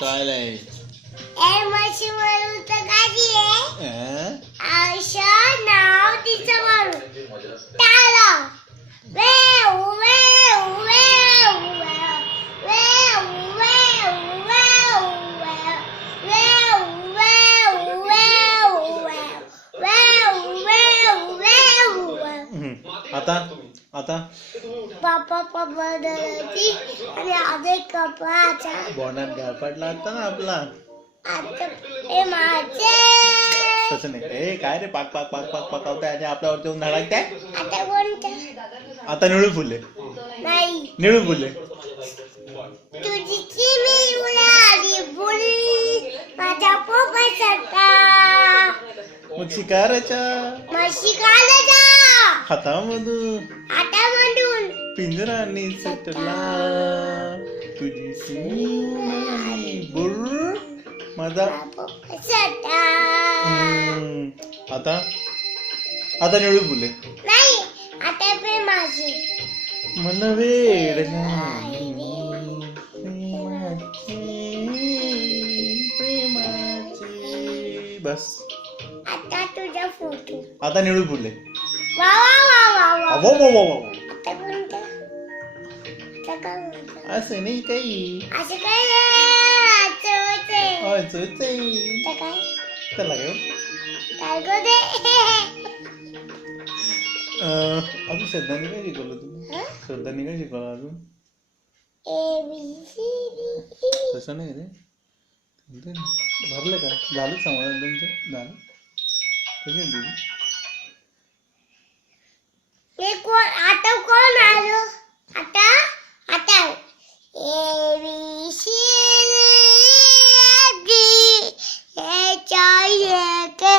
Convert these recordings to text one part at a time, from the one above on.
बसायला ए म्हशी वरून तर गाडी आहे आशा नाव तिचं वरून टाळा wave wave wave wave wave wave wave wave आता आता पापा पापा दराची आणि आधी कपाचा बोनात गाळ पडला असता ना आपला. आता हे माझे तसं नाही ए काय रे पाक पाक पाक पाक पकावताय आणि आपल्यावरती येऊन धडकताय. आता कोणतं आता निळू फुले नाही निळू फुले तुझी चिमी उडाली बुल माझा पोपट मग शिकाराच्या म्हशी काढायचा हातामधून हातामधून पिंजरा निसटला तुझी सिंह बुर माझा. सटा आता आता निळू फुले नाही आता पे माझे मला वेळ प्रेमाची बस. आता तुझा फोटो आता निळू फुले वा वा वा वा वा अवो वो वो वो. आता कोणतं आता काय म्हणतं असं नाही काही असं काय नाही, असं होते. आता काय त्याला काय काय गो दे अजून श्रद्धाने काय शिकवलं तुम्ही श्रद्धाने काय शिकवलं अजून ए बी सी डी तसं नाही रे भरलं का झालं समाधान तुमचं झालं कशी आहे दीदी? हे कोण आता कोण आलो आता आता A B C D H I K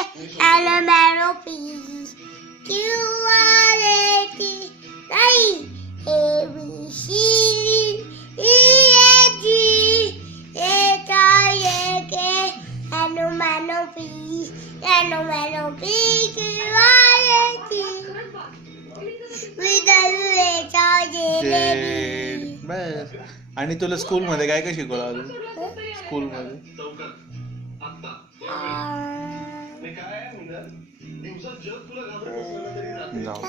L M N O P Q R S T नाही A B C D E F G H I K L M N O P Q R S T बस. आणि तुला school मध्ये काय काय शिकवलं अजून school मध्ये जाऊ